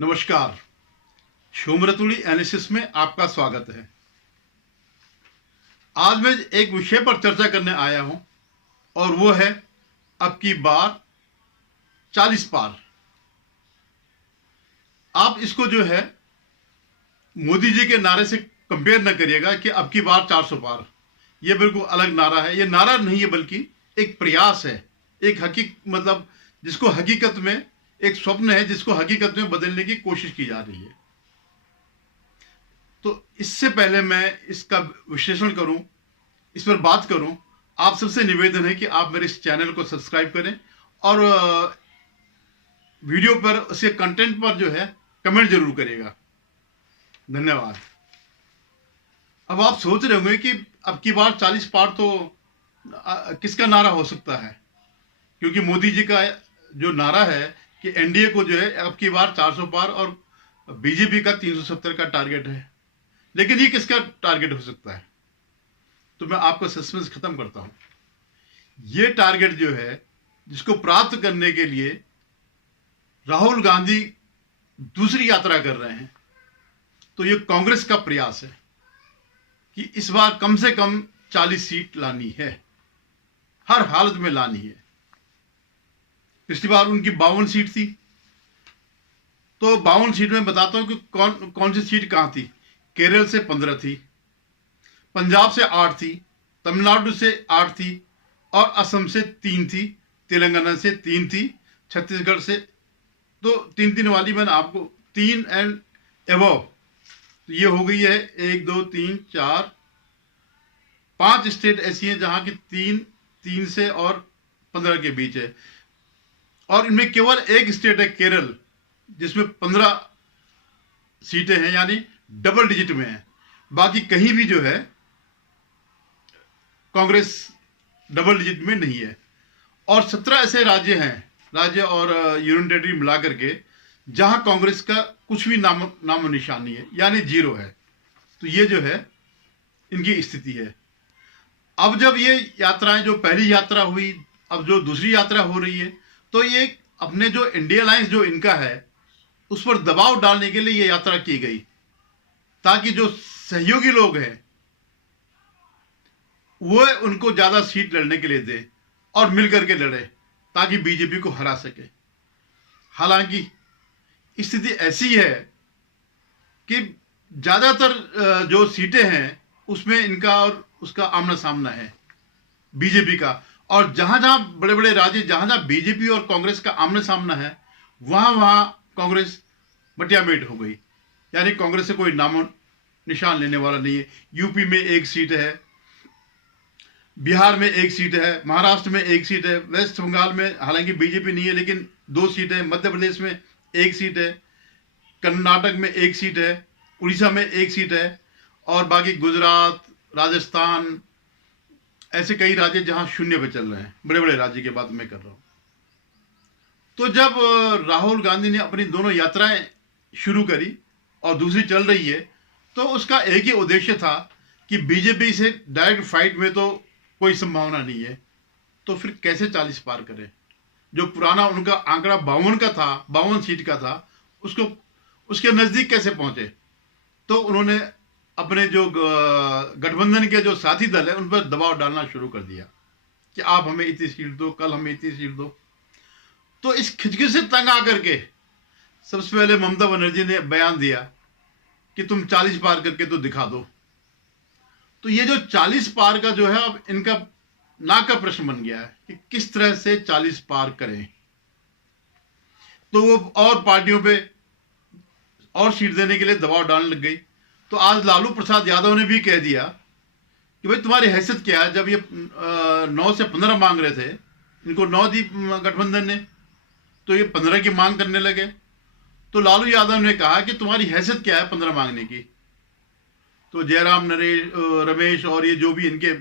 नमस्कार। शोमरतुली एनालिसिस में आपका स्वागत है। आज मैं एक विषय पर चर्चा करने आया हूं और वो है अब की बार 40 पार। आप इसको जो है मोदी जी के नारे से कंपेयर न करिएगा कि अब की बार 400 पार। ये बिल्कुल अलग नारा है। ये नारा नहीं है बल्कि एक प्रयास है, एक मतलब जिसको हकीकत में एक स्वप्न है, जिसको हकीकत में बदलने की कोशिश की जा रही है। तो इससे पहले मैं इसका विश्लेषण करूं, इस पर बात करूं, आप सबसे निवेदन है कि आप मेरे इस चैनल को सब्सक्राइब करें और वीडियो पर, उसके कंटेंट पर जो है कमेंट जरूर करिएगा। धन्यवाद। अब आप सोच रहे होंगे कि अब की बार 40 पार तो किसका नारा हो सकता है, क्योंकि मोदी जी का जो नारा है कि एनडीए को जो है अब की बार 400 पार और बीजेपी का 370 का टारगेट है। लेकिन ये किसका टारगेट हो सकता है? तो मैं आपका सस्पेंस खत्म करता हूं। ये टारगेट जो है, जिसको प्राप्त करने के लिए राहुल गांधी दूसरी यात्रा कर रहे हैं, तो ये कांग्रेस का प्रयास है कि इस बार कम से कम 40 सीट लानी है, हर हालत में लानी है। पिछली बार उनकी 52 सीट थी, तो 52 सीट में बताता हूं कि कौन कौन सी सीट कहां थी। केरल से 15 थी, पंजाब से 8 थी, तमिलनाडु से 8 थी और असम से 3 थी, तेलंगाना से 3 थी, छत्तीसगढ़ से तो 3 वाली मैंने आपको 3 एंड एबव, तो ये हो गई है 1 2 3 4 5 स्टेट ऐसी हैं जहां की 3 से और 15 के बीच है। और इनमें केवल एक स्टेट है केरल, जिसमें 15 सीटें हैं, यानी डबल डिजिट में है। बाकी कहीं भी जो है कांग्रेस डबल डिजिट में नहीं है। और 17 ऐसे राज्य हैं, राज्य और यूनियन टेरिटरी मिलाकर के, जहां कांग्रेस का कुछ भी नामो निशान नहीं है, यानी जीरो है। तो ये जो है इनकी स्थिति है। अब जब ये यात्राएं, जो पहली यात्रा हुई, अब जो दूसरी यात्रा हो रही है, तो ये अपने जो इंडिया अलायंस जो इनका है उस पर दबाव डालने के लिए ये यात्रा की गई, ताकि जो सहयोगी लोग हैं वो उनको ज्यादा सीट लड़ने के लिए दे और मिलकर के लड़े, ताकि बीजेपी को हरा सके। हालांकि स्थिति ऐसी है कि ज्यादातर जो सीटें हैं उसमें इनका और उसका आमना सामना है, बीजेपी का। और जहां जहां बड़े बड़े राज्य, जहां जहां बीजेपी और कांग्रेस का आमने सामना है, वहां वहां कांग्रेस मटियामेट हो गई, यानी कांग्रेस से कोई नामो निशान लेने वाला नहीं है। यूपी में 1 सीट है, बिहार में 1 सीट है, महाराष्ट्र में 1 सीट है, वेस्ट बंगाल में हालांकि बीजेपी नहीं है लेकिन 2 सीट है, मध्य प्रदेश में 1 सीट है, कर्नाटक में 1 सीट है, उड़ीसा में 1 सीट है, और बाकी गुजरात, राजस्थान, ऐसे कई राज्य जहां शून्य पे चल रहे हैं। बड़े बड़े राज्य की बात मैं कर रहा हूं। तो जब राहुल गांधी ने अपनी दोनों यात्राएं शुरू करी और दूसरी चल रही है, तो उसका एक ही उद्देश्य था कि बीजेपी से डायरेक्ट फाइट में तो कोई संभावना नहीं है, तो फिर कैसे 40 पार करें। जो पुराना उनका आंकड़ा 52 का था, 52 सीट का था, उसको उसके नजदीक कैसे पहुंचे। तो उन्होंने अपने जो गठबंधन के जो साथी दल है उन पर दबाव डालना शुरू कर दिया कि आप हमें इतनी सीट दो, कल हमें इतनी सीट दो। तो इस खिचड़ी से तंग आकर के सबसे पहले ममता बनर्जी ने बयान दिया कि तुम 40 पार करके तो दिखा दो। तो ये जो 40 पार का जो है, अब इनका नाक का प्रश्न बन गया है कि किस तरह से 40 पार करें। तो वो और पार्टियों पे और सीट देने के लिए दबाव डालने लग गई। तो आज लालू प्रसाद यादव ने भी कह दिया कि भाई तुम्हारी हैसियत क्या है। जब ये 9 से 15 मांग रहे थे, इनको 9 दी गठबंधन ने, तो ये 15 की मांग करने लगे। तो लालू यादव ने कहा कि तुम्हारी हैसियत क्या है 15 मांगने की। तो जयराम, नरेश, रमेश और ये जो भी इनके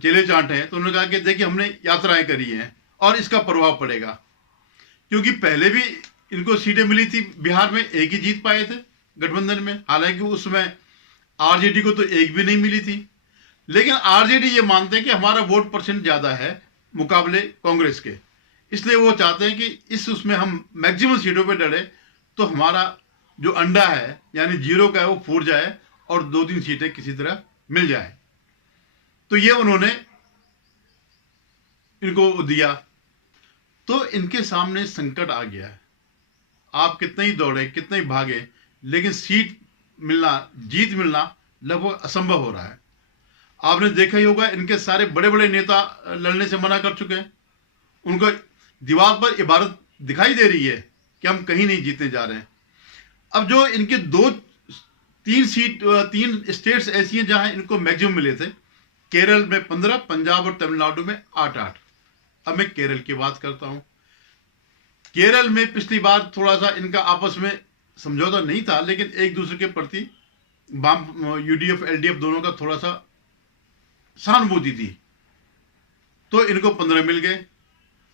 चेले चाट हैं, तो उन्होंने कहा कि देखिए हमने यात्राएं करी हैं और इसका प्रभाव पड़ेगा, क्योंकि पहले भी इनको सीटें मिली थी। बिहार में 1 ही जीत पाए थे गठबंधन में, हालांकि उसमें आरजेडी को तो 1 भी नहीं मिली थी। लेकिन आरजेडी ये मानते हैं कि हमारा वोट परसेंट ज्यादा है मुकाबले कांग्रेस के, इसलिए वो चाहते हैं कि इस उसमें हम मैक्सिमम सीटों पे लड़े तो हमारा जो अंडा है यानी जीरो का है वो फूट जाए और 2-3 सीटें किसी तरह मिल जाए। तो ये उन्होंने इनको दिया। तो इनके सामने संकट आ गया है। आप कितने ही दौड़े, कितने ही भागे, लेकिन सीट मिलना, जीत मिलना लगभग असंभव हो रहा है। आपने देखा ही होगा, इनके सारे बड़े बड़े नेता लड़ने से मना कर चुके हैं। उनको दीवार पर इबारत दिखाई दे रही है कि हम कहीं नहीं जीतने जा रहे हैं। अब जो इनके 3 स्टेट्स ऐसी हैं जहां इनको मैक्सिमम मिले थे, केरल में 15, पंजाब और तमिलनाडु में 8-8। अब मैं केरल की बात करता हूं। केरल में पिछली बार थोड़ा सा इनका आपस में समझौता नहीं था, लेकिन एक दूसरे के प्रति यूडीएफ एलडीएफ दोनों का थोड़ा सा सहानुभूति थी, तो इनको 15 मिल गए।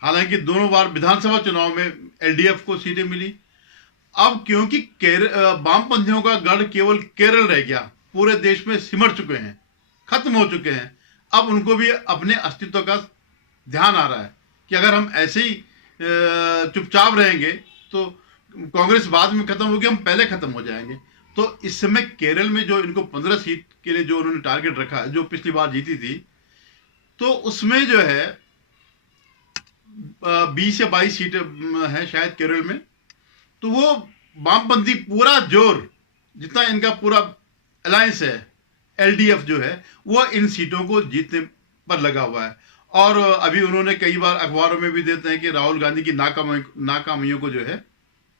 हालांकि दोनों बार विधानसभा चुनाव में एलडीएफ को सीटें मिली। अब क्योंकि वामपंथियों का गढ़ केवल केरल रह गया, पूरे देश में सिमट चुके हैं, खत्म हो चुके हैं। अब उनको भी अपने अस्तित्व का ध्यान आ रहा है कि अगर हम ऐसे ही चुपचाप रहेंगे तो कांग्रेस बाद में खत्म होगी, हम पहले खत्म हो जाएंगे। तो इस समय केरल में जो इनको 15 सीट के लिए जो उन्होंने टारगेट रखा है, जो पिछली बार जीती थी, तो उसमें जो है 20 या 22 सीट है शायद केरल में। तो वो वामपंथी पूरा जोर, जितना इनका पूरा अलायंस है, एलडीएफ जो है, वो इन सीटों को जीतने पर लगा हुआ है। और अभी उन्होंने कई बार अखबारों में भी देते हैं कि राहुल गांधी की नाकामियों को जो है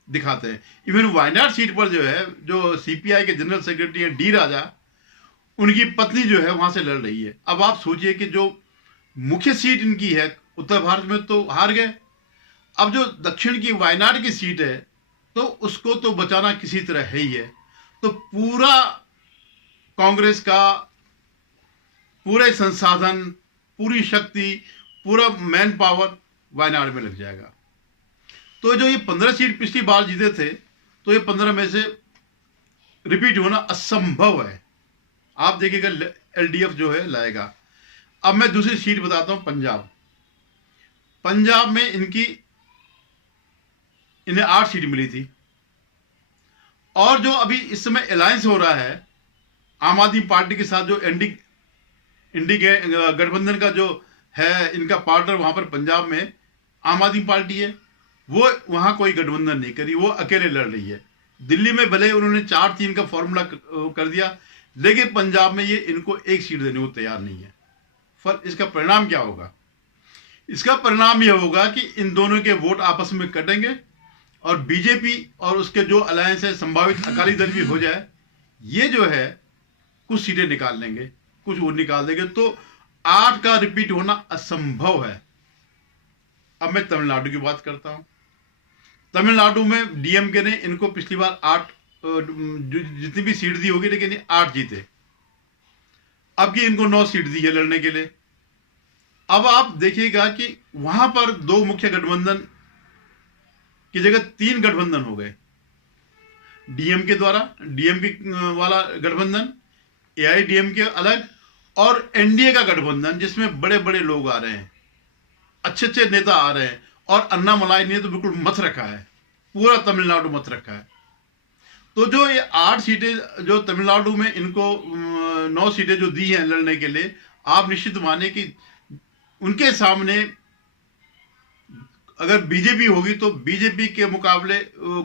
दिखाते हैं। इवन वायनाड सीट पर जो है, जो सीपीआई के जनरल सेक्रेटरी हैं डी राजा, उनकी पत्नी जो है वहां से लड़ रही है। अब आप सोचिए कि जो मुख्य सीट इनकी है उत्तर भारत में तो हार गए, अब जो दक्षिण की वायनाड की सीट है तो उसको तो बचाना किसी तरह है ही है। तो पूरा कांग्रेस का पूरे संसाधन, पूरी शक्ति, पूरा मैन पावर वायनाड में लग जाएगा। तो जो ये 15 सीट पिछली बार जीते थे, तो ये 15 में से रिपीट होना असंभव है। आप देखिएगा एलडीएफ जो है लाएगा। अब मैं दूसरी सीट बताता हूं, पंजाब। पंजाब में इन्हें 8 सीट मिली थी। और जो अभी इस समय अलायंस हो रहा है आम आदमी पार्टी के साथ, जो इंडी गठबंधन का जो है इनका पार्टनर वहां पर पंजाब में आम आदमी पार्टी है, वो वहां कोई गठबंधन नहीं करी, वो अकेले लड़ रही है। दिल्ली में भले उन्होंने 4-3 का फॉर्मूला कर दिया, लेकिन पंजाब में ये इनको 1 सीट देने को तैयार नहीं है। पर इसका परिणाम क्या होगा? इसका परिणाम यह होगा कि इन दोनों के वोट आपस में कटेंगे और बीजेपी और उसके जो अलायंस है, संभावित अकाली दल भी हो जाए, ये जो है कुछ सीटें निकाल लेंगे, कुछ वोट निकाल देंगे। तो 8 का रिपीट होना असंभव है। अब मैं तमिलनाडु की बात करता हूं। तमिलनाडु में डीएमके ने इनको पिछली बार 8 जितनी भी सीट दी होगी, लेकिन ये 8 जीते। अब की इनको 9 सीट दी है लड़ने के लिए। अब आप देखिएगा कि वहां पर 2 मुख्य गठबंधन की जगह 3 गठबंधन हो गए। डीएमके द्वारा, डीएमके वाला गठबंधन, एआईडीएमके अलग, और एनडीए का गठबंधन जिसमें बड़े बड़े लोग आ रहे हैं, अच्छे अच्छे नेता आ रहे हैं। और अन्नामलाई ने तो बिल्कुल मत रखा है, पूरा तमिलनाडु मत रखा है। तो जो ये 8 सीटें जो तमिलनाडु में इनको 9 सीटें जो दी हैं लड़ने के लिए, आप निश्चित माने कि उनके सामने अगर बीजेपी होगी तो बीजेपी के मुकाबले,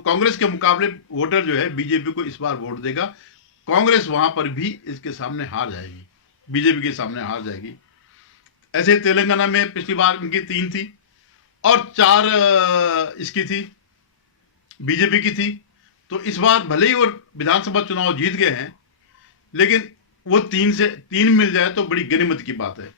कांग्रेस के मुकाबले वोटर जो है बीजेपी को इस बार वोट देगा। कांग्रेस वहां पर भी इसके सामने हार जाएगी, बीजेपी के सामने हार जाएगी। ऐसे तेलंगाना में पिछली बार इनकी 3 थी और 4 इसकी थी, बीजेपी की थी। तो इस बार भले ही वो विधानसभा चुनाव जीत गए हैं, लेकिन वो 3 से 3 मिल जाए तो बड़ी गनीमत की बात है।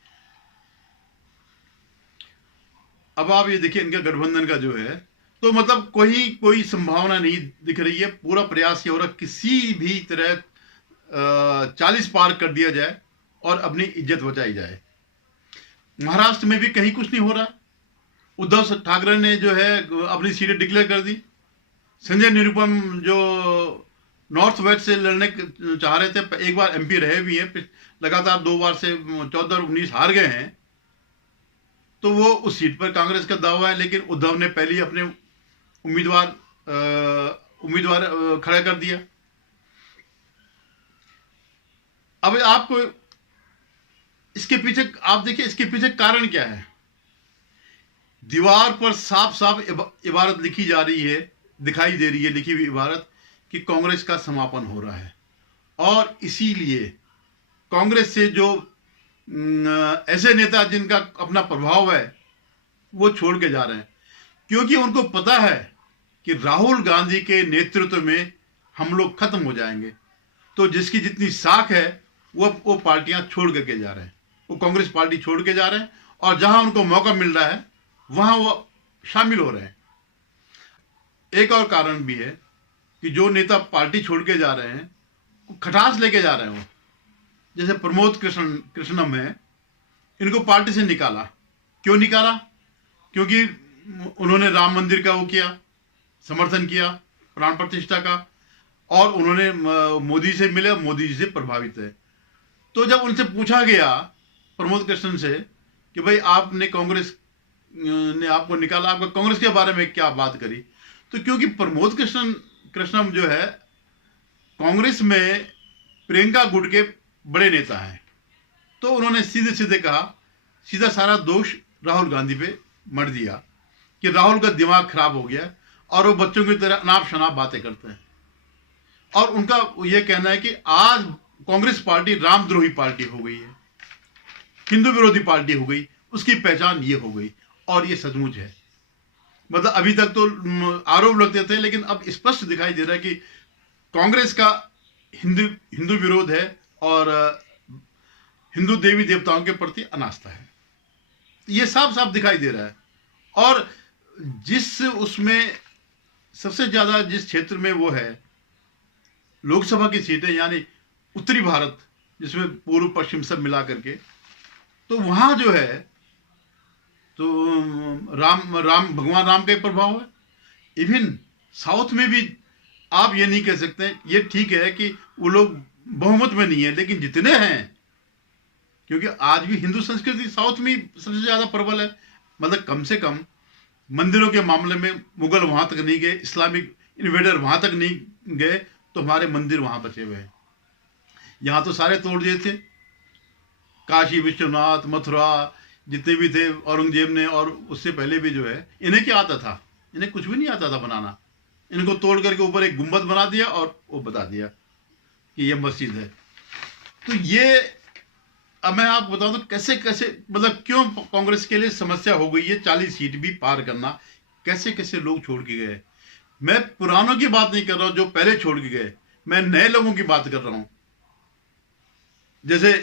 अब आप ये देखिए इनके गठबंधन का जो है, तो मतलब कोई संभावना नहीं दिख रही है। पूरा प्रयास ये हो रहा किसी भी तरह 40 पार कर दिया जाए और अपनी इज्जत बचाई जाए। महाराष्ट्र में भी कहीं कुछ नहीं हो रहा। उद्धव ठाकरे ने जो है अपनी सीटें डिक्लेयर कर दी। संजय निरुपम जो नॉर्थ वेस्ट से लड़ने चाह रहे थे, एक बार एमपी रहे भी हैं, लगातार 2 बार से 14 और 19 हार गए हैं। तो वो उस सीट पर कांग्रेस का दावा है, लेकिन उद्धव ने पहले ही अपने उम्मीदवार उम्मीदवार खड़ा कर दिया। अब आपको इसके पीछे आप देखिए, इसके पीछे कारण क्या है। दीवार पर साफ साफ इबारत लिखी जा रही है, दिखाई दे रही है लिखी हुई इबारत कि कांग्रेस का समापन हो रहा है। और इसीलिए कांग्रेस से जो ऐसे नेता जिनका अपना प्रभाव है वो छोड़ के जा रहे हैं, क्योंकि उनको पता है कि राहुल गांधी के नेतृत्व में हम लोग खत्म हो जाएंगे। तो जिसकी जितनी साख है वो पार्टियां छोड़ करके जा रहे हैं, वो कांग्रेस पार्टी छोड़ के जा रहे हैं, और जहां उनको मौका मिल रहा है वहां वो शामिल हो रहे हैं। एक और कारण भी है कि जो नेता पार्टी छोड़ के जा रहे हैं वो खटास लेके जा रहे हैं। वो जैसे प्रमोद कृष्णम है, इनको पार्टी से निकाला। क्यों निकाला? क्योंकि उन्होंने राम मंदिर का वो किया, समर्थन किया, प्राण प्रतिष्ठा का, और उन्होंने मोदी से मिले, मोदी जी से प्रभावित है। तो जब उनसे पूछा गया प्रमोद कृष्णन से कि भाई आपने कांग्रेस ने आपको निकाला, आपका कांग्रेस के बारे में क्या बात करी, तो क्योंकि प्रमोद कृष्णन जो है कांग्रेस में प्रियंका गुट के बड़े नेता हैं, तो उन्होंने सीधे सीधे कहा, सीधा सारा दोष राहुल गांधी पे मर दिया कि राहुल का दिमाग खराब हो गया और वो बच्चों की तरह अनाप शनाप बातें करते हैं। और उनका यह कहना है कि आज कांग्रेस पार्टी रामद्रोही पार्टी हो गई है, हिंदू विरोधी पार्टी हो गई, उसकी पहचान ये हो गई। और ये सचमुच है। मतलब अभी तक तो आरोप लगते थे, लेकिन अब स्पष्ट दिखाई दे रहा है कि कांग्रेस का हिंदू विरोध है और हिंदू देवी देवताओं के प्रति अनास्था है। ये साफ साफ दिखाई दे रहा है। और जिस उसमें सबसे ज्यादा जिस क्षेत्र में वो है लोकसभा की सीटें, यानी उत्तरी भारत जिसमें पूर्व पश्चिम सब मिला करके, तो वहां जो है तो भगवान राम का प्रभाव है। इवन साउथ में भी आप ये नहीं कह सकते, ये ठीक है कि वो लोग बहुमत में नहीं है, लेकिन जितने हैं, क्योंकि आज भी हिंदू संस्कृति साउथ में सबसे ज्यादा प्रबल है। मतलब कम से कम मंदिरों के मामले में मुगल वहां तक नहीं गए, इस्लामिक इन्वेडर वहां तक नहीं गए, तो हमारे मंदिर वहां बचे हुए हैं। यहां तो सारे तोड़ दिए थे, काशी विश्वनाथ मथुरा जितने भी थे औरंगजेब ने, और उससे पहले भी जो है इन्हें क्या आता था, इन्हें कुछ भी नहीं आता था बनाना। इनको तोड़ करके ऊपर एक गुंबद बना दिया और वो बता दिया कि ये मस्जिद है। तो ये अब मैं आपको बता दूं कैसे कैसे, मतलब क्यों कांग्रेस के लिए समस्या हो गई है 40 सीट भी पार करना, कैसे कैसे लोग छोड़ के गए। मैं पुरानों की बात नहीं कर रहा हूं जो पहले छोड़ के गए, मैं नए लोगों की बात कर रहा हूं। जैसे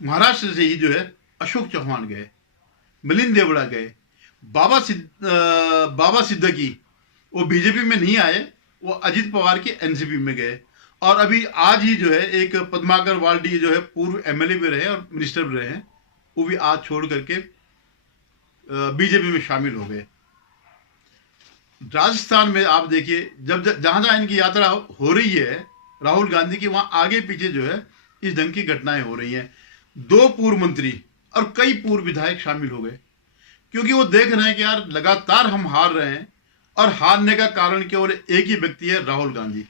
महाराष्ट्र से ही जो है अशोक चौहान गए, मिलिंद देवड़ा गए, बाबा सिद्दीकी वो बीजेपी में नहीं आए, वो अजित पवार की एनसीपी में गए। और अभी आज ही जो है एक पद्माकर वाल्डी जो है पूर्व एमएलए भी रहे और मिनिस्टर भी रहे हैं, वो भी आज छोड़ करके बीजेपी में शामिल हो गए। राजस्थान में आप देखिए, जब जहां जहां इनकी यात्रा हो रही है राहुल गांधी की, वहां आगे पीछे जो है इस ढंग की घटनाएं हो रही हैं। 2 पूर्व मंत्री और कई पूर्व विधायक शामिल हो गए, क्योंकि वो देख रहे हैं कि यार लगातार हम हार रहे हैं, और हारने का कारण केवल एक ही व्यक्ति है, राहुल गांधी,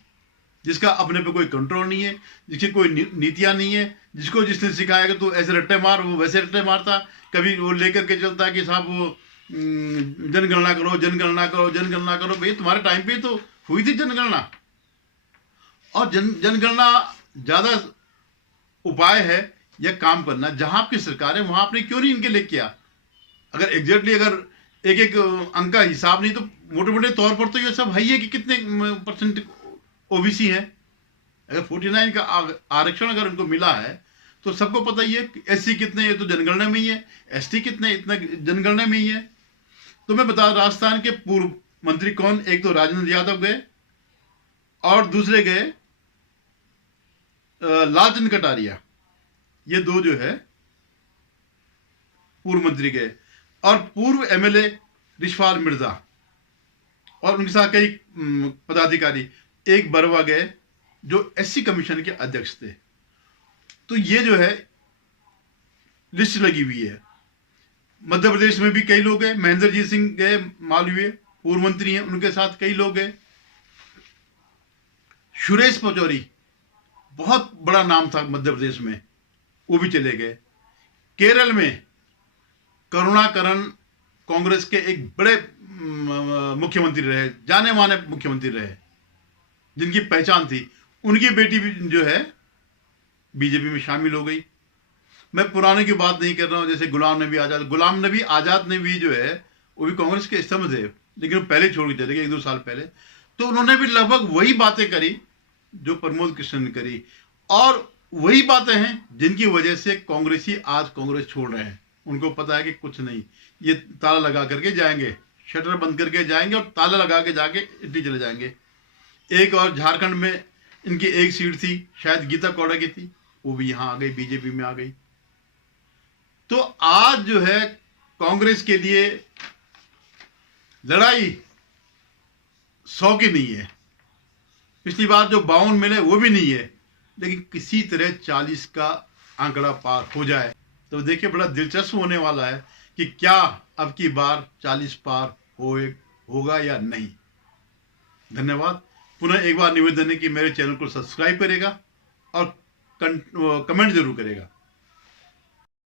जिसका अपने पे कोई कंट्रोल नहीं है, जिसकी कोई नीतियां नहीं है, जिसको जिसने सिखाया कि तो ऐसे रट्टे मार, वो वैसे रट्टे मारता। कभी वो लेकर के चलता कि साहब वो जनगणना करो, जनगणना करो, जनगणना करो। भाई तुम्हारे टाइम पे तो हुई थी जनगणना, और जनगणना ज्यादा उपाय है या काम करना। जहां आपकी सरकार है वहां आपने क्यों नहीं इनके लिए किया? अगर एग्जैक्टली अगर एक एक अंक का हिसाब नहीं, तो मोटे मोटे तौर पर तो ये सब है ही है कि कितने परसेंट ओबीसी है। अगर 49 का आरक्षण अगर उनको मिला है तो सबको पता ही है। एससी कितने, ये तो जनगणना में ही है। एसटी कितने, इतना जनगणना में ही है। तो मैं बता, राजस्थान के पूर्व मंत्री कौन, एक तो राजेंद्र यादव गए और दूसरे गए लालचंद कटारिया। ये 2 जो है पूर्व मंत्री गए, और पूर्व एमएलए रिशपाल मिर्जा और उनके साथ कई पदाधिकारी, एक बरवा गए जो एससी कमीशन के अध्यक्ष थे। तो ये जो है लिस्ट लगी हुई है। मध्य प्रदेश में भी कई लोग गए, महेंद्रजीत सिंह गए मालवीय पूर्व मंत्री हैं, उनके साथ कई लोग गए। सुरेश पचौरी, बहुत बड़ा नाम था मध्य प्रदेश में, वो भी चले गए। केरल में करुणाकरन कांग्रेस के एक बड़े मुख्यमंत्री रहे, जाने माने मुख्यमंत्री रहे, जिनकी पहचान थी, उनकी बेटी भी जो है बीजेपी में शामिल हो गई। मैं पुराने की बात नहीं कर रहा हूं, जैसे गुलाम नबी आजाद ने भी जो है वो भी कांग्रेस के स्तंभ थे, लेकिन वो पहले छोड़ के चले गए, 1-2 साल पहले। तो उन्होंने भी लगभग वही बातें करी जो प्रमोद कृष्ण ने करी, और वही बातें हैं जिनकी वजह से कांग्रेसी आज कांग्रेस छोड़ रहे हैं। उनको पता है कि कुछ नहीं, ये ताला लगा करके जाएंगे, शटर बंद करके जाएंगे और ताला लगा के जाके इटली चले जाएंगे। एक और झारखंड में इनकी एक सीट थी, शायद गीता कौड़ा की थी, वो भी यहां आ गई, बीजेपी में आ गई। तो आज जो है कांग्रेस के लिए लड़ाई 100 की नहीं है, पिछली बार जो 52 मिले वो भी नहीं है, लेकिन किसी तरह 40 का आंकड़ा पार हो जाए तो देखिए बड़ा दिलचस्प होने वाला है कि क्या अब की बार 40 पार होगा या नहीं। धन्यवाद। पुनः एक बार निवेदन है कि मेरे चैनल को सब्सक्राइब करेगा और कमेंट जरूर करेगा।